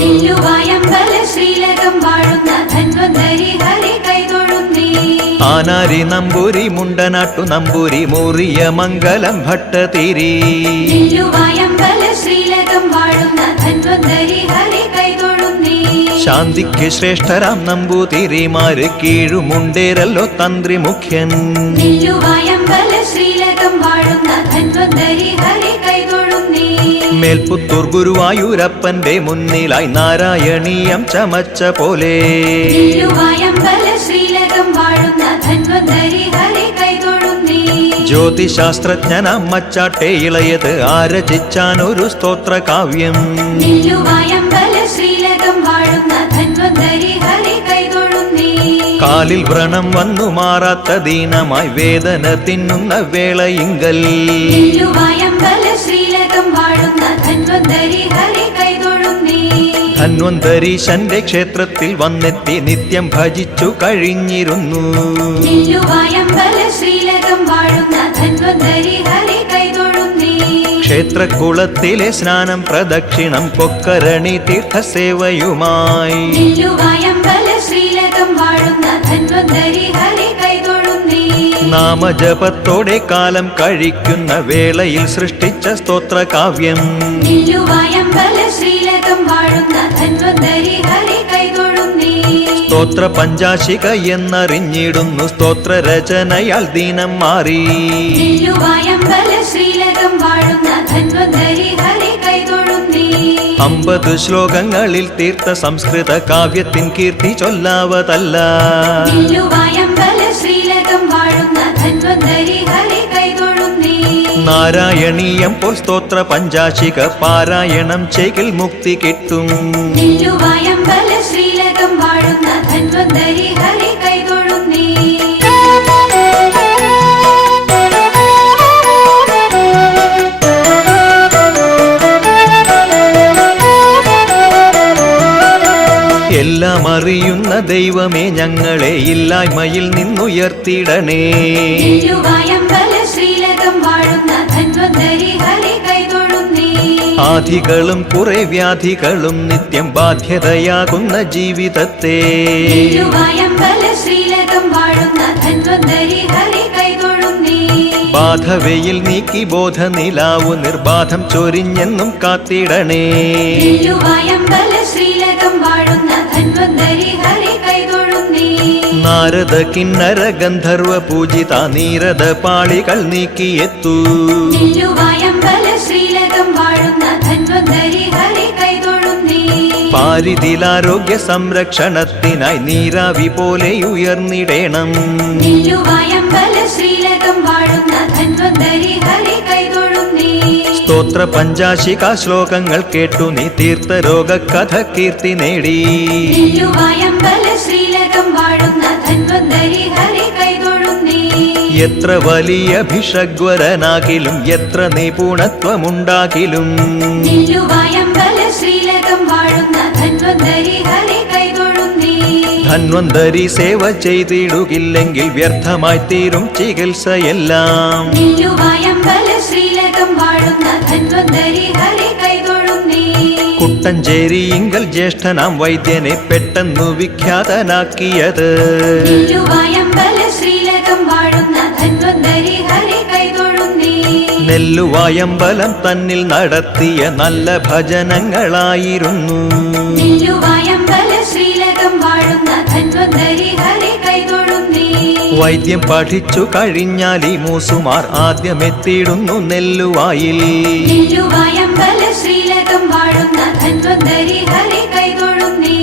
നെല്ലുവായമ്പല ശ്രീലകം വാഴുന്ന ധന്വന്തരി ഹരി കൈതൊഴുന്നേ. ആനാരി നമ്പൂരി മുണ്ടനാട്ടു നമ്പൂരി മൂറിയ മംഗലം ഭട്ടതിരി. നെല്ലുവായമ്പല ശ്രീലകം വാഴുന്ന ധന്വന്തരി ഹരി കൈതൊഴുന്നേ. ശാന്തിക്ക് ശ്രേഷ്ഠരാം നമ്പൂതിരിമാര് കീഴുമുണ്ടേരല്ലോ തന്ത്രി മുഖ്യൻ. നെല്ലുവായമ്പല ശ്രീലകം വാഴുന്ന ധന്വന്തരി ഹരി കൈതൊഴുന്നേ. മേൽപുത്തൂർ ഗുരുവായൂരപ്പന്റെ മുന്നിലായി നാരായണീയം ചമച്ച പോലെ. നെല്ലുവായമ്പല ശ്രീലകം വാഴുന്ന ധന്വന്തരി ഹരി കൈതൊഴുന്നേ. ജ്യോതിശാസ്ത്രജ്ഞനാം മച്ചാട്ടെ ഇളയത് ആരചിച്ചാനൊരു സ്തോത്രകാവ്യം. നെല്ലുവായമ്പല ശ്രീലകം വാഴുന്ന ധന്വന്തരി ഹരി കൈതൊഴുന്നേ. കാലിൽ വ്രണം വന്നു മാറാത്ത ദീനമായി വേദന തിന്നുന്ന വേളയിങ്കൽ. നെല്ലുവായമ്പല ശ്രീലകം വാഴുന്ന ധന്വന്തരി ഹരി കൈതൊഴുന്നേ. ധന്വന്തരീശന്റെ ക്ഷേത്രത്തിൽ വന്നെത്തി നിത്യം ഭജിച്ചു കഴിഞ്ഞിരുന്നു. നെല്ലുവായമ്പല ശ്രീലകം വാഴുന്ന ധന്വന്തരി ഹരി കൈതൊഴുന്നേ. ക്ഷേത്രക്കുളത്തിലെ സ്നാനം പ്രദക്ഷിണം കൊക്കരണി തീർത്ഥസേവയുമായി. നെല്ലുവായമ്പല ശ്രീലകം വാഴുന്ന ധന്വന്തരി ഹരി കൈതൊഴുന്നേ. നാമജപത്തോടെ കാലം കഴിക്കുന്ന വേളയിൽ സൃഷ്ടിച്ച സ്തോത്രകാവ്യം. നെല്ലുവായമ്പല ശ്രീലകം വാഴുന്ന ധന്വന്തരി ഹരി കൈതൊഴുന്നേ. സ്തോത്ര പഞ്ചാശിക എന്നറിഞ്ഞിടുന്നു സ്തോത്രരചനയാൽ ദീനം മാറി. നെല്ലുവായമ്പല ശ്രീലകം വാഴുന്ന ധന്വന്തരി ഹരി കൈതൊഴുന്നേ. 50 ശ്ലോകങ്ങളിൽ തീർത്ത സംസ്കൃത കാവ്യത്തിൻ കീർത്തി ചൊല്ലാവതല്ല. നെല്ലുവായമ്പല ശ്രീലകം വാഴുന്ന ധന്വന്തരി ഹരി കൈതൊഴുന്നേ. നാരായണീയം പോൽ സ്തോത്ര പഞ്ചാശിക പാരായണം ചെയ്യിൽ മുക്തി കിട്ടും. നെല്ലുവായമ്പല ശ്രീലകം വാഴുന്ന ധന്വന്തരി ഹരി കൈതൊഴുന്നേ. എല്ലാം അറിയുന്ന ദൈവമേ ഞങ്ങളെ ഇല്ലായ്മയിൽ നിന്നുയർത്തിടണേ. നെല്ലുവായമ്പല ശ്രീലകം വാഴുന്ന ധന്വന്തരി ഹരി കൈതൊഴുന്നേ. ആധികളും കുറെ വ്യാധികളും നിത്യം ബാധ്യതയാകുന്ന ജീവിതത്തെ. നെല്ലുവായമ്പല ശ്രീലകം വാഴുന്ന ധന്വന്തരി ഹരി കൈതൊഴുന്നേ. ബാധവയിൽ നീക്കി ബോധനിലാവു നിർബാധം ചൊരിഞ്ഞെന്നും കാത്തിടണേ. നെല്ലുവായമ്പല ശ്രീലകം വാഴുന്ന ധന്വന്തരി ഹരി കൈതൊഴുന്നേ. നാരദ കിന്നര ഗന്ധർവ പൂജിത നീരദ പാളികൾ നീക്കിയെത്തൂ. നെല്ലുവായമ്പല ശ്രീലകം വാഴുന്ന ധന്വന്തരി ഹരി കൈതൊഴുന്നേ. പാരിതിലാരോഗ്യ സംരക്ഷണത്തിനായി നീരാവി പോലെ ഉയർന്നിടേണം. നെല്ലുവായമ്പല ശ്രീലകം വാഴുന്ന ധന്വന്തരി ഹരി കൈതൊഴുന്നേ. സ്തോത്ര പഞ്ചാശിക ശ്ലോകങ്ങൾ കേട്ടു നീ തീർത്ഥ രോഗകഥ കീർത്തി നേടി. നെല്ലുവായമ്പല ശ്രീലകം വാഴുന്ന ധന്വന്തരി ഹരി കൈതൊഴുന്നേ. എത്ര വലിയ ഭിഷഗ്വരനാകിലും എത്ര നിപുണത്വമുണ്ടാകിലും നെല്ലുവായമ്പല ശ്രീലകം വാഴുന്ന ധന്വന്തരി ഹരി കൈതൊഴുന്നേ. ധന്വന്തരി സേവ ചെയ്തിടുകില്ലെങ്കിൽ വ്യർത്ഥമായി തീരും ചികിത്സയെല്ലാം. നെല്ലുവായമ്പല ശ്രീലകം വാഴുന്ന ധന്വന്തരി ഹരി കൈതൊഴുന്നേ. കുട്ടഞ്ചേരിയിങ്കൽ ജ്യേഷ്ഠനാം വൈദ്യനെ പെട്ടെന്നു വിഖ്യാതനാക്കിയത്. നെല്ലുവായമ്പല ശ്രീലകം വാഴുന്ന ധന്വന്തരി ഹരി കൈതൊഴുന്നേ. നെല്ലുവായമ്പലം തന്നിൽ നടത്തിയ നല്ല ഭജനങ്ങളായിരുന്നു. നെല്ലുവായമ്പല ശ്രീലകം വാഴുന്ന ധന്വന്തരി ഹരി കൈതൊഴുന്നേ. വൈദ്യം പഠിച്ചു കഴിഞ്ഞാൽ ഈ മൂസുമാർ ആദ്യമെത്തിയിടുന്നു നെല്ലുവായിൽ. നെല്ലുവായമ്പല ശ്രീലകം വാഴുന്ന ധന്വന്തരി ഹരി കൈതൊഴുന്നേ.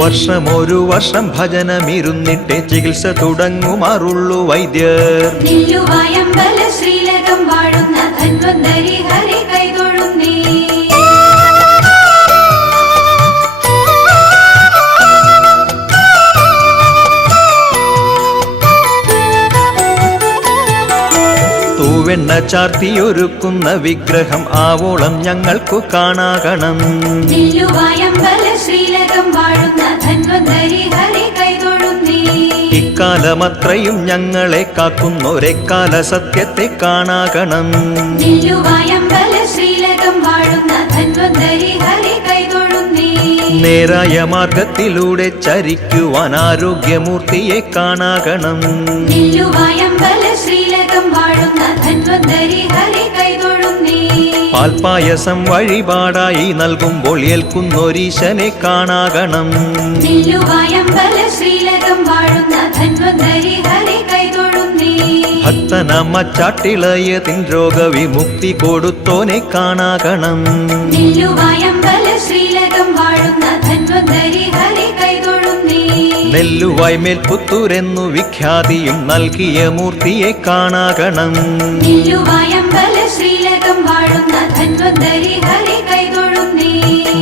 വർഷമൊരു വർഷം ഭജനമിരുന്നിട്ട് ചികിത്സ തുടങ്ങുമാറുള്ളു വൈദ്യർ. നെല്ലുവായമ്പല ശ്രീലകം വാഴുന്ന ധന്വന്തരി ഹരി കൈതൊഴുന്നേ. തൂവെണ്ണ ചാർത്തിയൊരുക്കുന്ന വിഗ്രഹം ആവോളം ഞങ്ങൾക്കു കാണാകണം. നെല്ലുവായമ്പല ശ്രീലകം വാഴുന്ന ധന്വന്തരി ഹരി കൈതൊഴുന്നേ. ഇക്കാലമത്രയും ഞങ്ങളെ കാക്കുന്നൊരെക്കാല സത്യത്തെ കാണാകണം. നെല്ലുവായമ്പല ശ്രീലകം വാഴുന്ന ധന്വന്തരി ഹരി കൈതൊഴുന്നേ. നേരായ മാർഗത്തിലൂടെ ചരിക്കുവാൻ ആരോഗ്യമൂർത്തിയെ കാണാകണം. നെല്ലുവായമ്പല ശ്രീലകം വാഴുന്ന ധന്വന്തരി ഹരി കൈതൊഴുന്നേ. പാൽപായസം വഴിപാടായി നൽകുമ്പോൾ ഏൽക്കുന്നൊരീശനെ കാണാകണം. നെല്ലുവായമ്പല ശ്രീലകം വാഴുന്ന ധന്വന്തരി ഹരി കൈതൊഴുന്നേ. ഭക്തനമ്മ ചാട്ടിളയതിൻ രോഗവിമുക്തി കൊടുത്തോനെ കാണാകണം. നെല്ലുവായമ്പല ശ്രീലകം വാഴുന്ന ധന്വന്തരി ഹരി കൈതൊഴുന്നേ. നെല്ലുവായ് മേൽപുത്തൂരെന്നു വിഖ്യാതിയും നൽകിയ മൂർത്തിയെ കാണാകണം. നെല്ലുവായമ്പല ശ്രീലകം വാഴുന്ന ധന്വന്തരി ഹരി കൈതൊഴുന്നേ.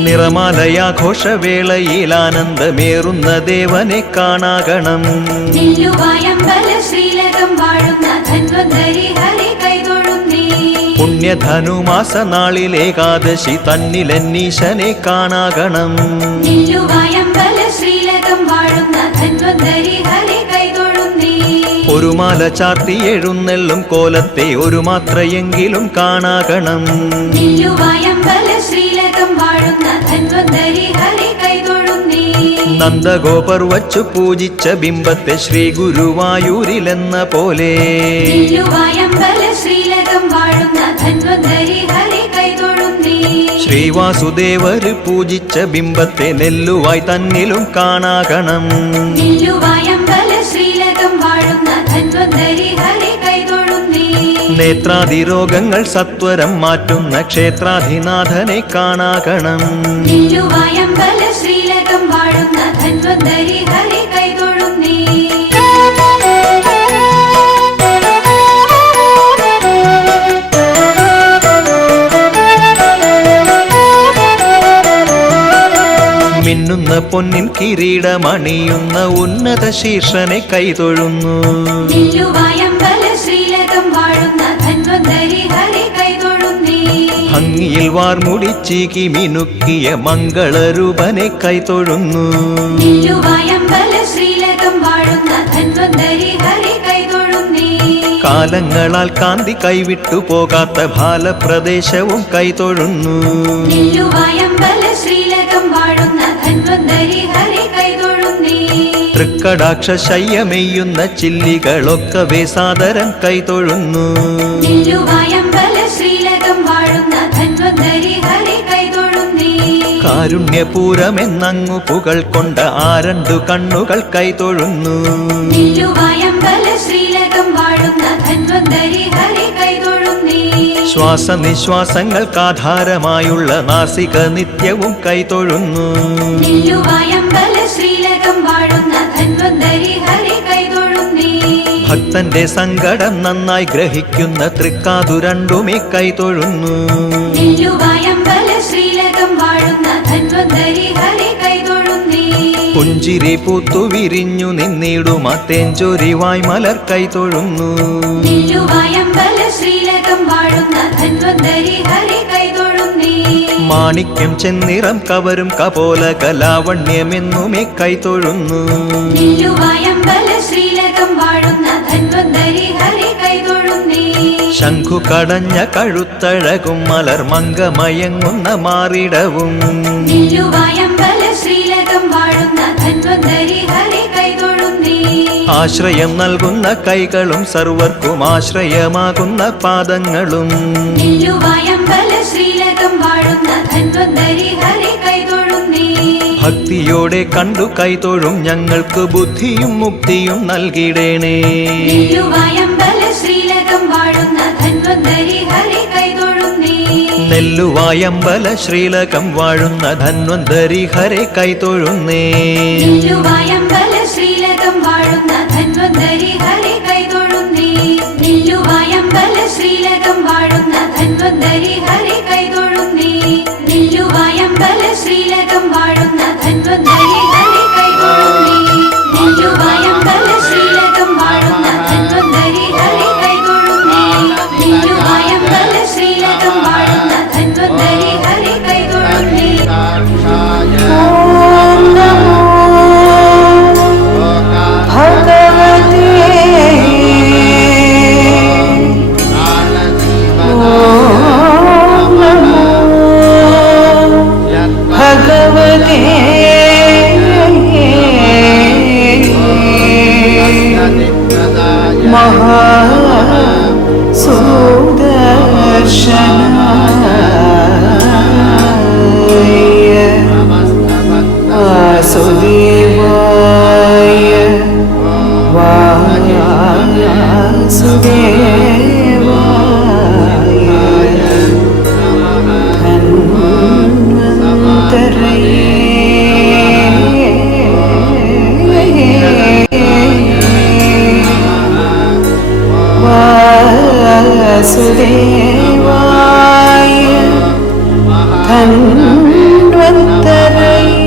നിറമാലയാഘോഷവേളയിൽ ആനന്ദമേറുന്ന ദേവനെ കാണാകണം. നെല്ലുവായമ്പല ശ്രീലകം വാഴുന്ന ധന്വന്തരി ഹരി കൈതൊഴുന്നേ. പുണ്യധനുമാസ നാളിൽ ഏകാദശി തന്നിലെന്നീശനെ കാണാകണം. നെല്ലുവായമ്പല ശ്രീലകം വാഴുന്ന ധന്വന്തരി ഹരി കൈതൊഴുന്നേ. ഒരു മാല ചാർത്തി എഴുന്നെള്ളും കോലത്തെ ഒരു മാത്രയെങ്കിലും കാണാകണം. നെല്ലുവായമ്പല ശ്രീലകം വാഴുന്ന ധന്വന്തരി ഹരി കൈതൊഴുന്നേ. നന്ദഗോപർ വച്ചു പൂജിച്ച ബിംബത്തെ ശ്രീ ഗുരുവായൂരിലെന്ന പോലെ നെല്ലുവായമ്പല ശ്രീലകം വാഴുന്ന ധന്വന്തരി ഹരി കൈതൊഴുന്നേ. ശ്രീവാസുദേവർ പൂജിച്ച ബിംബത്തെ നെല്ലുവായി തന്നിലും കാണാകണം. നെല്ലുവായമ്പല ശ്രീലകം വാഴുന്ന ധന്വന്തരി ഹരി കൈതൊഴുന്നേ. നേത്രാദിരോഗങ്ങൾ സത്വരം മാറ്റുന്ന ക്ഷേത്രാധിനാഥനെ കാണാകണം. നെല്ലുവായമ്പല ശ്രീലകം വാഴുന്ന ധന്വന്തരി ഹരി കൈതൊഴുന്നേ. മിന്നുന്ന പൊന്നിൻ കിരീടമണിയുന്ന ഉന്നത ശീർഷനെ കൈതൊഴുന്നു. നെല്ലുവായമ്പല ശ്രീലകം വാഴുന്ന ധന്വന്തരി ഹരി കൈതൊഴുന്നേ. ഭംഗിയിൽ വാർമുടിച്ചീകി മിനുക്കിയ മംഗളരൂപനെ കൈതൊഴുന്നു. നെല്ലുവായമ്പല ശ്രീലകം വാഴുന്ന ധന്വന്തരി ഹരി കൈതൊഴുന്നേ. കാലങ്ങളാൽ കാന്തി കൈവിട്ടു പോകാത്ത ബാലപ്രദേശവും കൈതൊഴുന്നു. നെല്ലുവായമ്പല ശ്രീലകം വാഴുന്ന ധന്വന്തരി ഹരി കൈതൊഴുന്നേ. തൃക്കടാക്ഷ ശയ്യമെയ്യുന്ന ചില്ലികളൊക്കവേ സാദരം കൈതൊഴുന്നു. നെല്ലുവായമ്പല ശ്രീലകം വാഴുന്ന ധന്വന്തരി ഹരി കൈതൊഴുന്നേ. കാരുണ്യപൂരമെന്നങ്ങു പുകൾ കൊണ്ട ആരണ്ടു കണ്ണുകൾ കൈതൊഴുന്നു. നെല്ലുവായമ്പല ശ്രീലകം വാഴുന്ന ധന്വന്തരി ഹരി കൈതൊഴുന്നേ. ശ്വാസനിശ്വാസങ്ങൾക്കാധാരമായുള്ള നാസിക നിത്യവും കൈതൊഴുന്നു. നെല്ലുവായമ്പല ശ്രീലകം വാഴുന്ന ധന്വന്തരി ഹരി കൈതൊഴുന്നേ. ഭക്തന്റെ സങ്കടം നന്നായി ഗ്രഹിക്കുന്ന തൃക്കാതു രണ്ടുമേ കൈതൊഴുന്നു. നെല്ലുവായമ്പല ശ്രീലകം വാഴുന്ന ധന്വന്തരി ഹരി കൈതൊഴുന്നേ. പുഞ്ചിരി പൂത്തു വിരിഞ്ഞു നിന്നിടും തേഞ്ചൊരി വായ്മലർ കൈതൊഴുന്നു. നെല്ലുവായമ്പല ശ്രീലകം വാഴുന്ന ധന്വന്തരി ഹരി കൈതൊഴുന്നേ. മാണിക്യം ചെന്നിറം കവരും കപോല കലാവണ്യമെന്നുമേ കൈതൊഴുന്നു. നെല്ലുവായമ്പല ശ്രീലകം വാഴുന്ന ധന്വന്തരി ഹരി കൈതൊഴുന്നേ. ശംഖു കടഞ്ഞ കഴുത്തഴകും മലർ മംഗമയങ്ങുന്ന മാറിടവും. നെല്ലുവായമ്പല ശ്രീലകം വാഴുന്ന ധന്വന്തരി ഹരി കൈതൊഴുന്നേ. ആശ്രയം നൽകുന്ന കൈകളും സർവർക്കും ആശ്രയമാകുന്ന പാദങ്ങളും. നെല്ലുവായമ്പല ശ്രീലകം വാഴുന്ന ധന്വന്തരി ഹരി കൈതൊഴുന്നേ. ഭക്തിയോടെ കണ്ടു കൈതൊഴും ഞങ്ങൾക്ക് ബുദ്ധിയും മുക്തിയും നൽകിടേണേ. നെല്ലുവായമ്പല ശ്രീലകം വാഴുന്ന ധന്വന്തരി ഹരി കൈതൊഴുന്നേ. നെല്ലുവായമ്പല ശ്രീലകം വാഴുന്ന ധന്വന്തരി ഹരെ കൈതൊഴുന്നേ. നെല്ലുവായമ്പല ശ്രീലകം വാഴുന്ന ധന്വന്തരി ഹരി കൈതൊഴുന്നേ. നെല്ലുവായമ്പല ശ്രീലകം വാഴുന്ന ധന്വന്തരി ഹരി കൈതൊഴുന്നേ. നെല്ലുവായമ്പല ശ്രീലകം വാഴുന്ന ധന്വന്തരി ഹരി കൈതൊഴുന്നേ. നെല്ലുവായമ്പല ശ്രീലകം വാഴുന്ന ധന്വന്തരി ഹരി കൈതൊഴുന്നേ. നെല്ലുവായമ്പല ശ്രീലകം വാഴുന്ന ധന്വന്തരി ഹരി കൈതൊഴുന്നേ. ഓം നമോ ഭഗവതേ ഓം നമോ ഭഗവതേ മഹാസുദർശനായ വാസുദേവായ വാസുദേവായ വാസുദേവായ ധന്വന്തരയേ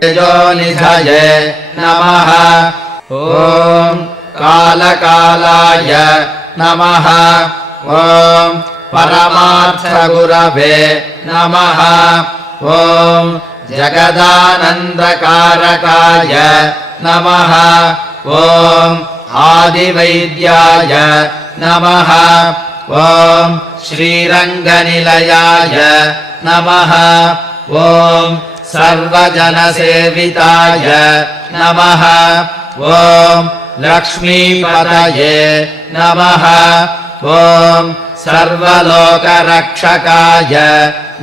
तेजोनिधये नमः ॐ कालकालाय नमः ॐ परमार्थगुरवे नमः ॐ जगदानन्दकारकाय नमः ॐ आदिवैद्याय नमः ॐ श्रीरङ्गनिलयाय नमः ॐ सर्वजनसेविताय नमः ॐ लक्ष्मीपतये नमः ॐ सर्वलोकरक्षकाय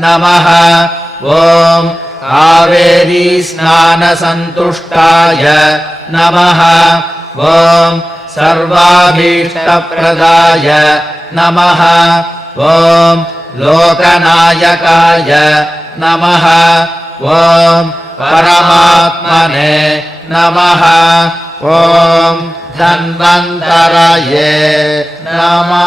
नमः ॐ कावेरी स्नानसन्तुष्टाय नमः ॐ सर्वाभीष्टप्रदाय नमः ॐ लोकनायकाय नमः ॐ परमात्मने नमः ॐ धन्वन्तरये नमः।